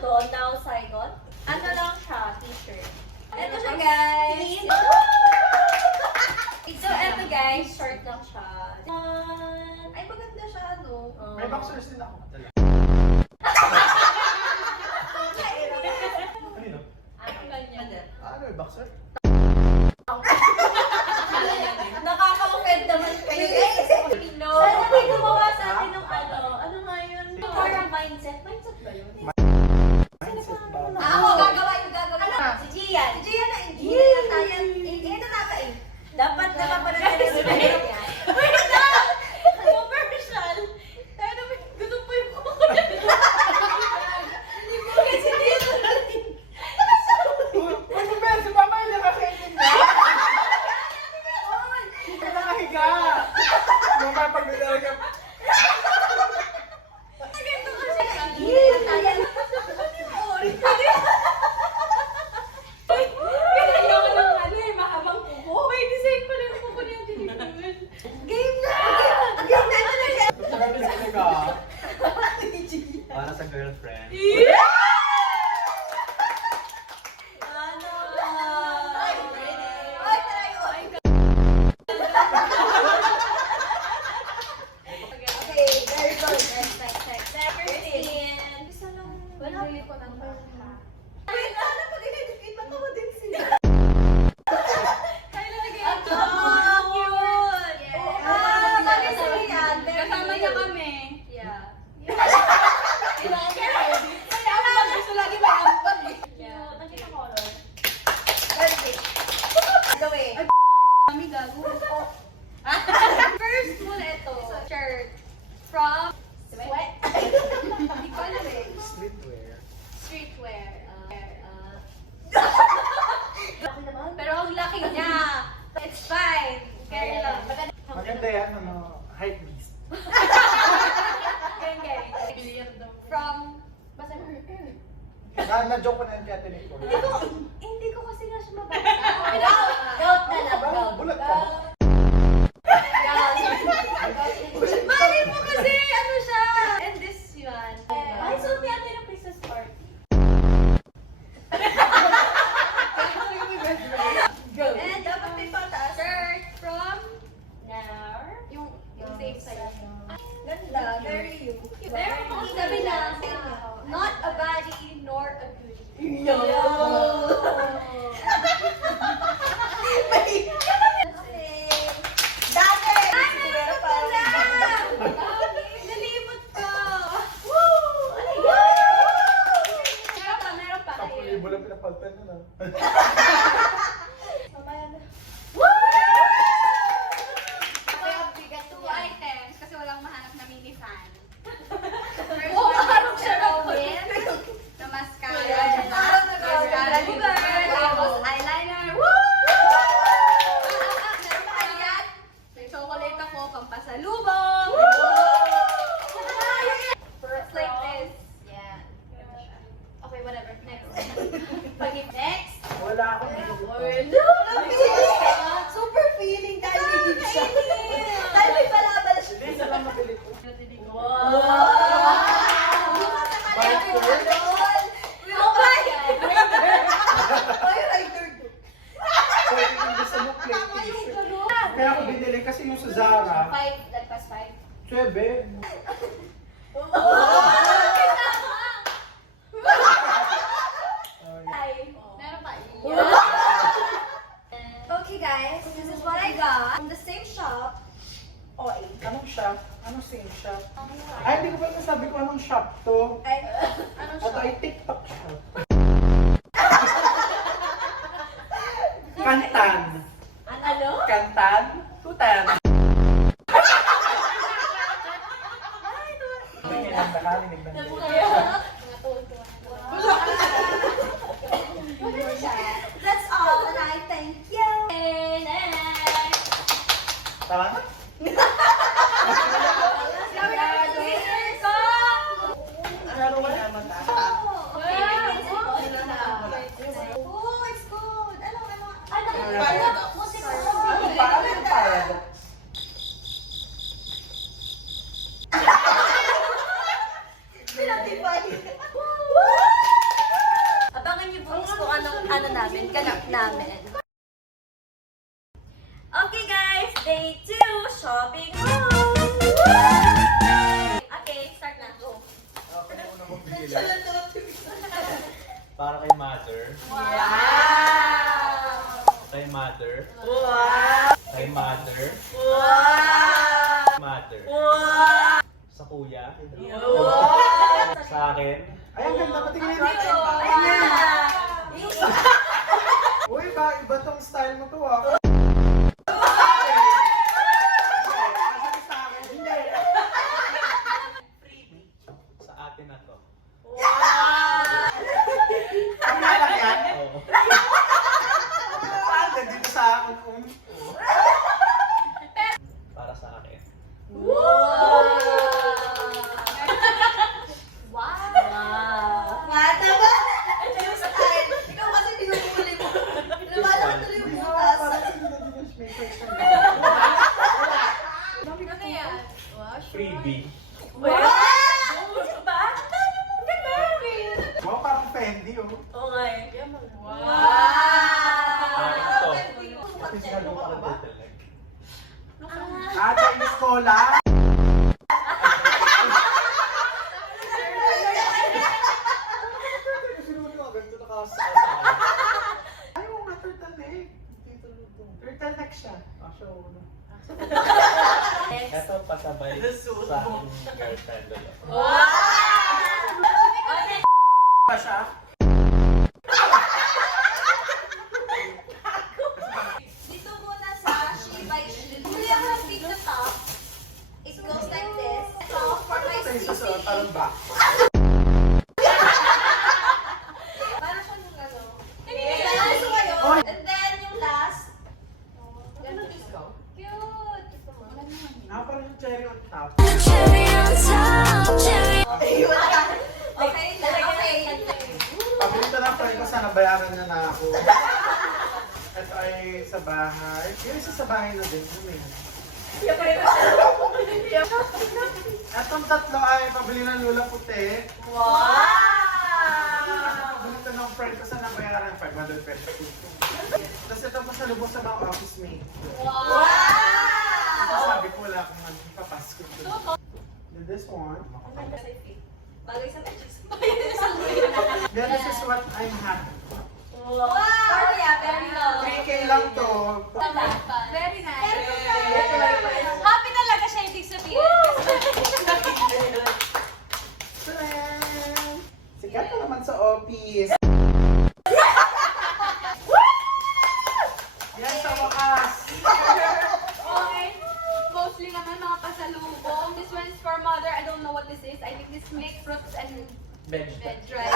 to? Now Saigon? Ano lang siya? T-shirt. Ito siya, guys. So, eto guys, short lang siya. Ay, maganda siya, ano? May boxers din ako. Ano? Ano ganyan? Ano yung boxer? Nakaka-offend naman kayo guys. No. Sana may gumawa sa atin ng ano. Ano nga yun? Parang mindset. Mindset ba yun? Mindset ba? Ako, gagawa yung gagawa. Ano? Si Gian. Si Gian na engineer na tayo. Ito na tayo. Dapat napapanood na rin sa yan. Wait na! Commercial! Tayo naman, gusto po yung kukulit. Hindi mo kasi dito natin. Ano ba? Si Mama yung nakakaintindi. Hindi ka nakahiga. Mama, pag nilaga. Ganito kasi engineer na tayo. Kailangan ng ano eh, mahabang kuko. May design pa rin kuko niya tinignan. Game na! Game na! Ano na? Nakahiga ka. Para sa girlfriend. Ano? Ay, tayo! Okay, very good. Next. Christine. Gusto lang. Wala ko ng bata. Wait, ano pag i-edit? Matawa din sila. Cute! Bakit sa'yo yan? Kasama niya kami. Yeah. Kaya ako gusto lagi may ampag eh. Cute. Ang cute color. Perfect. The way. Ay, dami gago. First muna ito. Shirt. From Sweat. Hindi ko alam eh. Streetwear. Streetwear. Pero ang laki niya. It's fine. Carry lang. Maganda yan, ano, hype beast. Carry. From... Basta mo. Na-joke ko na yung kaya tinik ko. Hindi ko kasi nga siya mabasa. Goat na lang. Goat. Bulat ka. Mali mo kasi ano siya. And this yun. Ay, so natin ng Princess Party. And dapat may pataas. Shirt from Nar. Yung safe side. Ganda. Very you. Meron akong sabi na not a baddie nor a goodie. No. Dati! Ay, meron pala! Nalimot ko! Woo! Ano yan? Meron pa. Kapulibo lang pinapaltan yun ah. Mamaya na. Ako yung bigat 2 items kasi walang mahanap na mini fan. First Oo, one parang is siya the na Rowan, na mascara. Yeah. Mascara Go, ni girl. girl. Tapos eyeliner. Woo! Meron pa kayo yan? May chocolate ako, pampasalubong. It's like this. Yeah. Okay, whatever. Next. Next. Wala akong dito. Super feeling dahil may dito siya. Dahil may palabal siya. Hindi, sa lang mabili ko. Wow! Bike to work. Pwede kung gusto mo plate t-shirt. Kaya ako binili kasi yung sa Zara, 5, lagpas 5. 7. Meron pa. Okay guys, this is what I got from the same shop. Oh, Anong shop? Anong same shop? Ay, hindi ko pa nasabi ko anong shop to. Anong Ito ay TikTok shop. Kantan. Ano? Kantan. Tutan. Nakarinig na nila. That's all, and I thank you. Next. Tama na? Ano ba naman tayo? Oh, it's good. Ano? Musik Ano ba? Ano yung paradox? Pinatibay. Woo! namin. Okay guys, day 2, shopping haul! Okay, start na. Go. Ako na una kong bigila. Para kay mother. Kay mother. Kay mother. Mother. Sa kuya. Sa akin. Ay, ang ganda. Patingin natin. Uy, ba? Iba tong style mo to ah. Sa atin na to. Ang lalaki yan? Oo. Saan? Dito sa akin. Para sa akin. Mata ba? Ito yung sa akin. Ikaw kasi pinupuli mo. Lumalaki tuloy yung butas. Ano yan? Freebie. Wow! Ba? Ang dami mong gamit. Wow, parang Fendi oh. Okay. Wow! Ito. Official mo ka ba? Chinese cola. Ayaw nga, turtleneck. Turtleneck siya. Show. Ito pasabay sa aking girlfriend. Wow! Okay. Pa siya? Dito muna sa She by She. Huli ako ng big na top. It goes like this. So, for my sleeping. Parang ba? Para siya nung ano. Gusto kayo. And then yung last. Ganun disco. Cute. Parang yung cherry on top. Okay, okay. Pabilita na friend ko, sana bayaran niya na ako. Ito ay sa bahay. Yung isa sa bahay na din. Itong tatlo ay pabili ng lula puti. Wow! Pabilita ng friend ko, sana bayaran 500 pesos. Tapos ito pa sa lubos sa mga office mate. Wow! Sabi ko wala akong papasko. This one. Bagay sa pechos. Then this is what I'm having. Wow! Oh yeah, very low. 3K lang to. Very nice. Happy talaga siya, ibig sabihin. Tadam! Sikat na naman sa office. Yan sa wakas. Okay. Mostly naman mga pasalubong. This one is for mother. I don't know what this is. I think this mixed fruits and veg, right?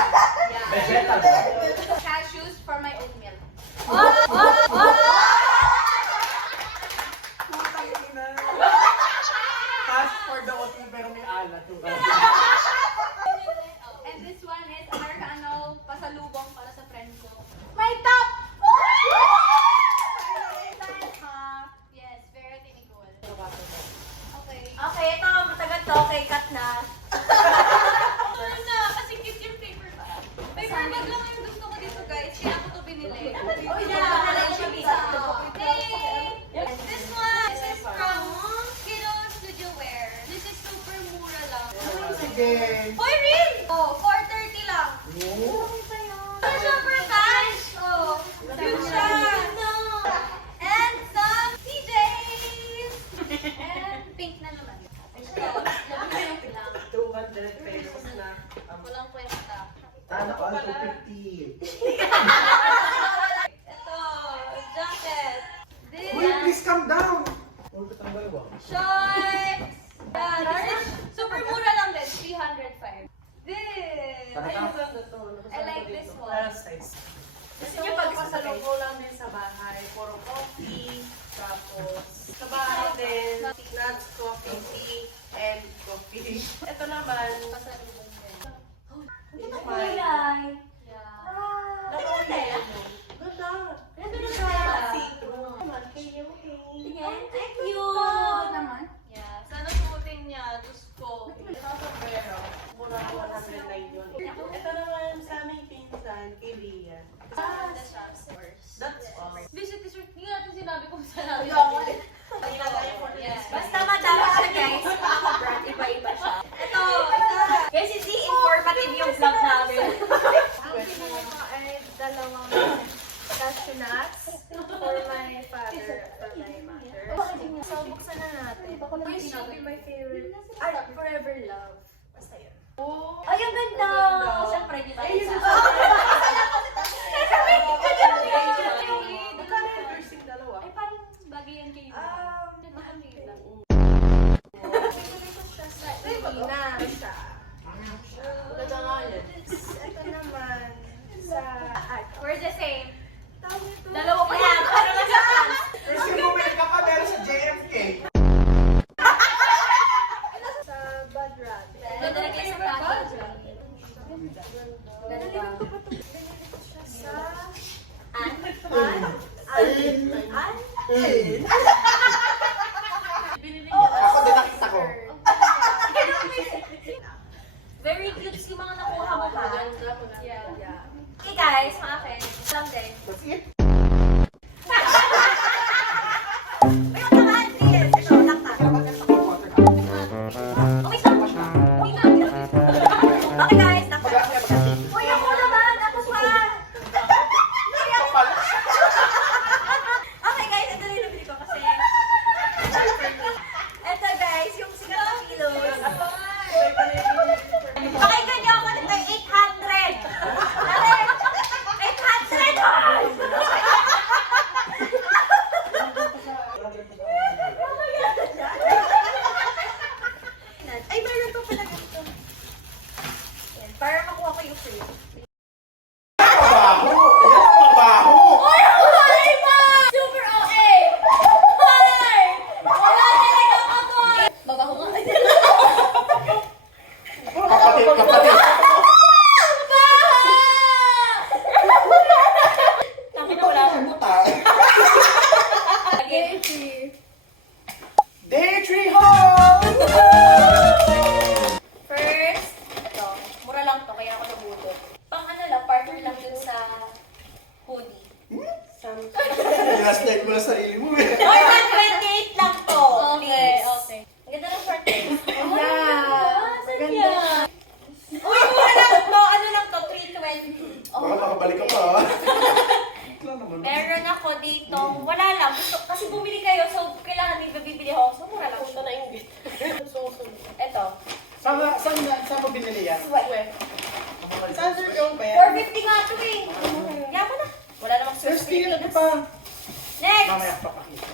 Yeah. Vegetable. Cashews for my oatmeal. Putang ina. Cash for the oatmeal pero may alat. And this one is Americano pasalubong para sa friend ko. My top! Yes, very tinicool. Okay. Okay, ito, matagal to. Okay, cut na. Ano na, kasi cute yung paper bag. Paper bag lang yung gusto ko dito guys. Kaya ako to binili. Oh, yeah. Hey! This one, this is from Kiddo Studio Wear. This is super mura lang. Sige. Hoy, real! Oh, 430 lang. Super cash! Oh, cute siya. And some PJs! And pink na naman. So, 200 pesos na. Walang kwenta. Ano all 250. ito, jacket. This, Uy, please calm down. Huwag ka dalawa. shorts. Yeah, this is super mura lang din. 305. This. I like this one. Kasi yung pagpasalubong lang din sa bahay, puro coffee, tapos sa bahay din, nuts, coffee, tea, and coffee. Ito naman, Pasalubong din. Ito kulay. Yeah. nakaulit. Ganda. Ito na kaya. See-through. Naman, kayo, Sige, ay Good cute. naman. Yeah, sana suotin niya, Diyos ko. Ito sa sombrero, mura 109 yun. Ito naman sa aming pinsan, kay Lian. Maganda siya. That cashew nuts for my father and for my mother. So, buksan na natin. This will be my favorite. Ay, Forever Love. Basta yun. Ay, ang ganda! Siyempre, di tayo sa... Magkano yung nursing dalawa? Ay, parang bagay yan kayo. Diba ang kita? Bibili ko siya sa Ina. Siya. Ito naman sa... We're the same. Tawag ito. Dalawa pa yan. Para lang sa chance. First yung bumili ka pa meron sa JFK. Sa Bad Rabbit. Ganda na kayo sa package. Binili ko siya sa... Ako din nakita ko. Very cute yung mga nakuha mo ha. Yeah. Okay guys, mga akin. Lang din. That's it. Ayun naman, please. Ito, lakta. Okay, so. Okay guys, lakta. Uy, ako naman. Ako pa. Okay guys, ito na yung nabili ko kasi. Ito guys, yung sikat na kilos. Pakinggan niyo ako nito, 800! Dali! 800! Ay, meron pa pala ganito. Yan, para makuha ko yung free. Mabaho! Yan, mabaho! Uy, okay ba? Super okay! Hoy! Wala talaga ako! Babaho nga. Kapatid. Tangin na wala akong buta. Day tree home! First, ito. Mura lang to, kaya ako nabuto. Pang ano lang, partner lang dun sa hoodie. Last night mo na sarili mo eh. More than 28 lang to. Okay, please. okay. Ang ganda ng short eh. Maganda. Uy, mura lang to. Ano lang to? 320. Baka makabalik ka pa. Wala naman. Meron ako dito. Wala lang. Gusto, kasi bumili kayo, so kailangan may bibili ako. So, mura lang. Punta na yung bit. Ito. Saan mo binili yan? Saan sir yung ba yan? 450 nga ito eh. Yaman na. Wala namang First source. deal na pa. Next! Mamaya papakita.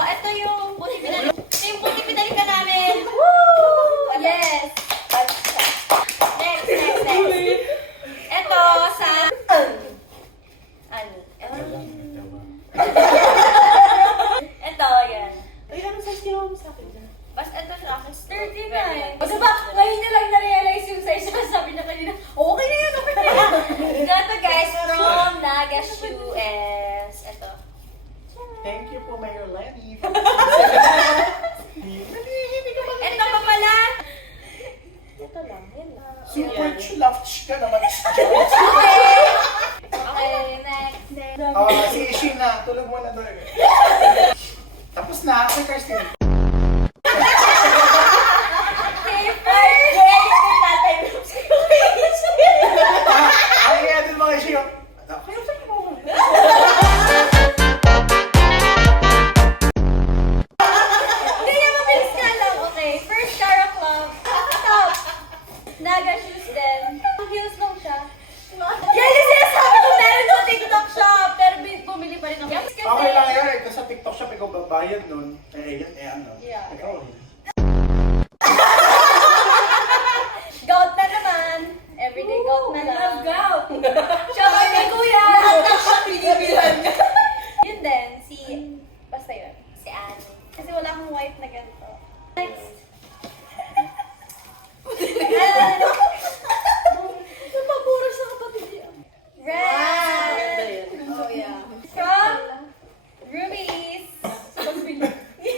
Ito yung buti pinalik. Ito yung buti pinalik ka namin. Woo! Yes! Next. Ito sa... Ani. Ito, yan. Ay, anong size kinuha mo sa akin? Basta ito sa akin. 39. O diba, ngayon niya lang na-realize yung size niya. Sabi niya kanina, okay na yan, okay na yan. Ito guys, from Naga Shoes. Ito. Thank you po, Mayor Lenny. Ito pa pala. Ito lang, yan lang. Super chulovch ka naman. Okay, next. Si Ishina, tulog mo na doon. Tapos na, okay, Kirsten. Okay, first. Ready for tatay Brooks. Ay, kaya din mga Ishina. Kaya sa'yo mo. Hindi niya mabilis nga lang. Okay, first Cara Club. Top. Naga Shoes din. Heels lang siya. Yan yung sinasabi ko meron sa TikTok shop. Pero bumili pa rin ako. Kasi, Okay lang yan. Ito sa TikTok shop, ikaw babayad nun. Yan, ano. Yeah. Ikaw. gout na naman. Everyday gout na lang. Love gout. Siya ba ni Kuya? Lahat ng shop binibilan niya. Yun din, basta yun, si Annie. Kasi wala akong white na ganito. Next. Napaburo sa kapatid niya. Red. Oh, yeah. From Rubies.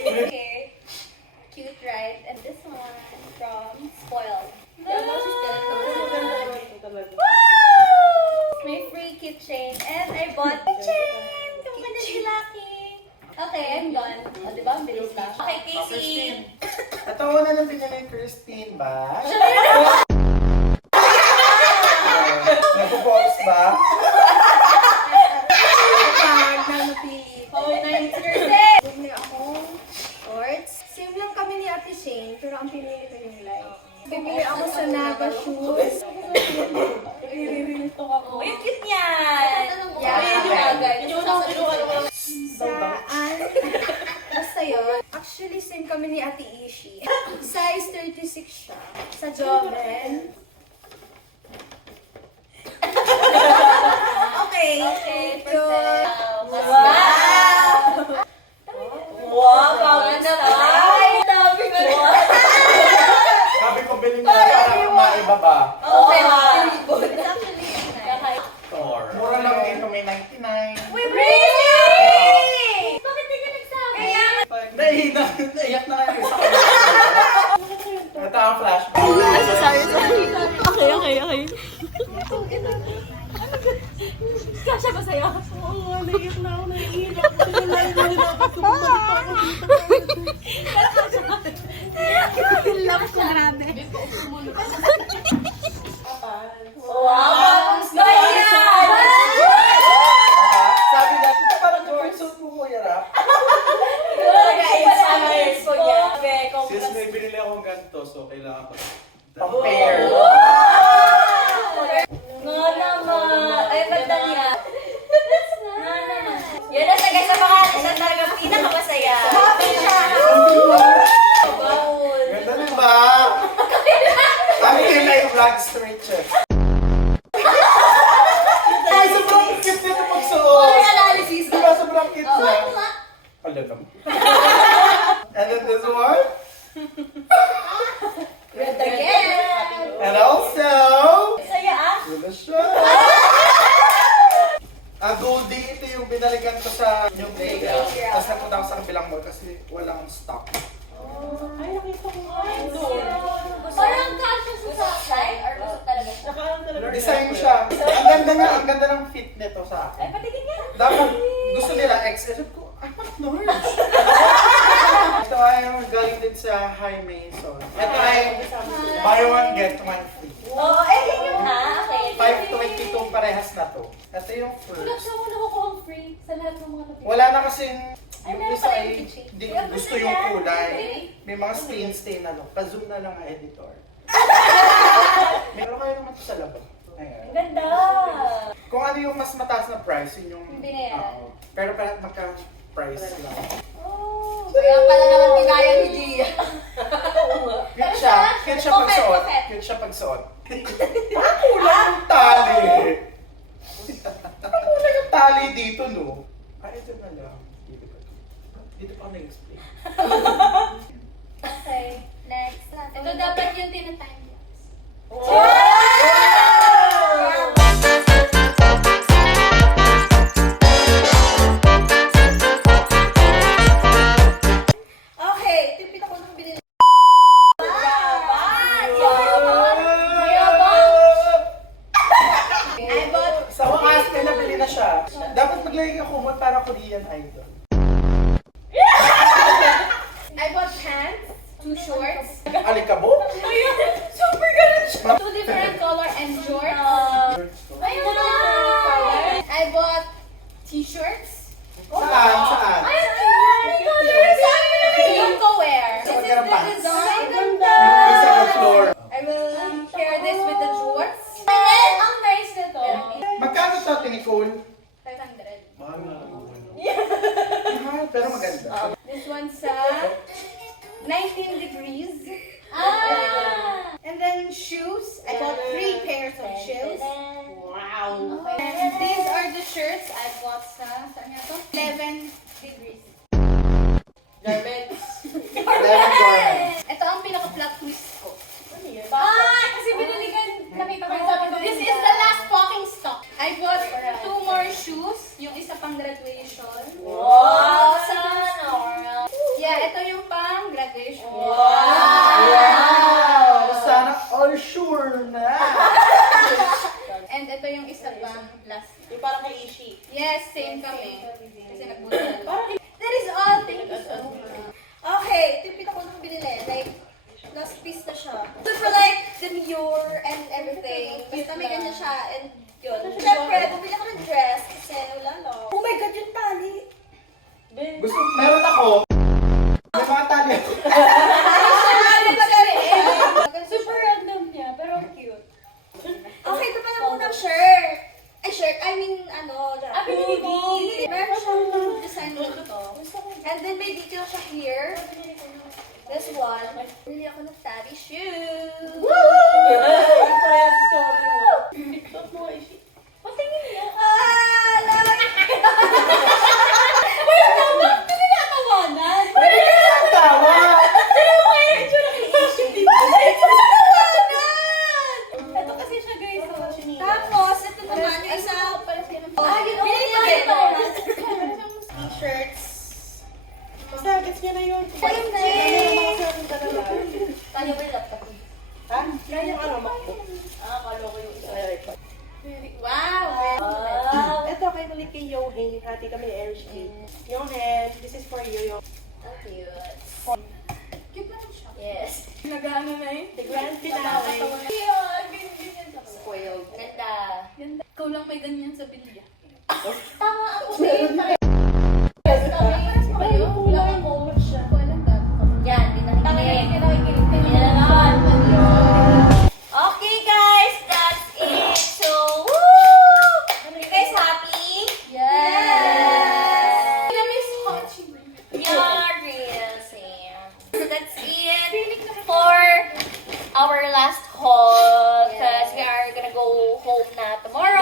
Okay. Cute, right? And this one from Spoiled. May free keychain. And I bought keychain! Kamanda si Lucky. Okay, I'm done. O, diba? Ang bilis lang. Okay, Casey. Ito una nang binili ni Christine ba? Nagpo-pause ba? kami ni Ate Ishi. Size 36 siya. Sa Joven. Okay. Cute. Wow! Wow! Wow! Ay, sabi ko na. Sabi ko bilhin niya para maibaba. Okay, wow. Mura lang dito, may 99. Uy, really? Bakit di ka nagsabi? Naiyak na kayo sa kanya. Ito ang flashback. Okay. Kasha ba sa'yo? Oo, naiyak na ako, naiiyak. Dapat ko bumalik pa ako dito. Love ko, grabe. Wow! Gaya! Sabi natin, parang gawin suit mo ko yan ah. Sis, may binili akong ganito, so kailangan ko pang-pair. Nga naman. Ay, banda niya. Yan na sagay sa mga siya talaga pinakamasaya. Happy siya! Ganda din ba? Sabi kayo na yung vlog straight check. Ay, sobrang cute nito magsuot. Analysis. Diba, sobrang cute Oh, na. ano nga? Alam naman. And then this one. Red again. And also, Saya ah. wala siya. Goldie, ito yung binalikan ko sa yung playground. Tapos napunta ako sa kabilang mall kasi walang stock. Ay, nakita ko nga yun doon. Parang kasha sa side or gusto talaga siya? Nakaano talaga. Design siya. Ang ganda ng fit nito sa Ay, akin. patigin niya. Dapat gusto nila XS. Sabi ko, I'm not large. Ito ay galing din sa High Mason. Ito ay buy one get one free. Oo, yun yung okay. 522 parehas na to. Ito yung Wala first. siya muna ko ang free sa lahat ng mga kapatid. Wala na kasing Ay, yung meron isa pala ay yung kitchen. hindi Kaya gusto gusto yung niya. kulay. May mga stain na no. Pa-zoom na lang ang editor. Meron kayo naman ito sa labas. Ayan. Ganda. Kung ano yung mas mataas na price, yun yung... Yung binayaran. Oo. Pero parang magka-price lang. Oh, kaya pala naman pinaya ni Gia. Cute siya. Cute siya Pocket, pagsuot. pocket. Cute siya pagsuot. Parang kulang yung tali. Parang kulang yung tali dito, no? Ay, ito na lang. Dito pa ako nag-explain. Okay, next. Ito dapat yung tinatime lapse. Okay, ito yung pinaka unang binili. I bought Sa wakas, may nabili na siya. Dapat maglagay ka kumot para Korean idol. I bought pants, 2 shorts. Alikabok? Super ganun siya. 2 different color and shorts. Ayun na! I bought t-shirts. Saan? Saan? Ayun na! Yung ko wear. Sa pagkarang pants. Design. Ganda! Yung second floor. I will pair this with the shorts. And then, ang nice nito. Magkano to, Nicole? 500. Mahal. Pero maganda. This one's 19 degrees. Ah! And then shoes. I bought 3 pairs of shoes. Wow. And these are the shirts I bought sa, saan nga to? 11 degrees. Garments. 11 garments. Ito ang pinaka-plot twist ko. Kasi binili ka, nakita ko yung sabi ko. This is the last fucking stock. I bought 2 more shoes. Yung isa pang graduation. Wow! Sana! Yeah, ito yung pang graduation. Wow! Sana all sure na. And ito yung isa pang last. Yung parang kay Ishi. Yes, same kami. Kasi nagbunod. That is all. Thank you so much. Okay, ito yung pinaka unang binili. Like, last piece na siya. Super like, demure and everything. Basta may ganyan siya and yun. Siyempre, bumili ako ng dress kasi wala lang. Oh my God, yung tali. Gusto, meron ako. May mga tali. Super random niya, pero cute. Okay, ito pala unang shirt. Ay, shirt. I mean, ano, binili mo? Meron siyang design nito. And then may detail siya here. This one, bili ako ng Tari shoe. Hindi pa yan sa story mo. TikTok mo, Aishi. Patingin niya. Wait lang, bakit ka tinatawanan? Pwede ka lang tawa! Sino mo kaya yung itsura ni Ishi? Bakit ka tinatawanan? Ito kasi siya guys. Tapos, ito naman, yung isa. Yun ang T-shirts. Basta, gets niya na yun. Ayun na eh. Kaya mo yung laptop mo. Ha? Kaya yung ano, MacBook. Kalo ko yung isa. Wow! Wow. Ito, kay balik kay Yohen. Hati kami ni Erishki. Yohen, this is for you. Cute. Cute naman siya. Yes. Nag-ano na eh. The grand finale. Cute. Ganyan ka. Spoiled. Ganda. Ganda. Ikaw lang may ganyan sa bilya. Tama ako din. Parehas mo kayo? Wala kang moment siya. Walang dapat. Yan, di nakikinig. Yan naman. Okay guys, that's it. So, woo! You guys happy? Yes! Miss Hachi. Yeah, real Sam. So that's it for our last haul. Because we are gonna go home na tomorrow.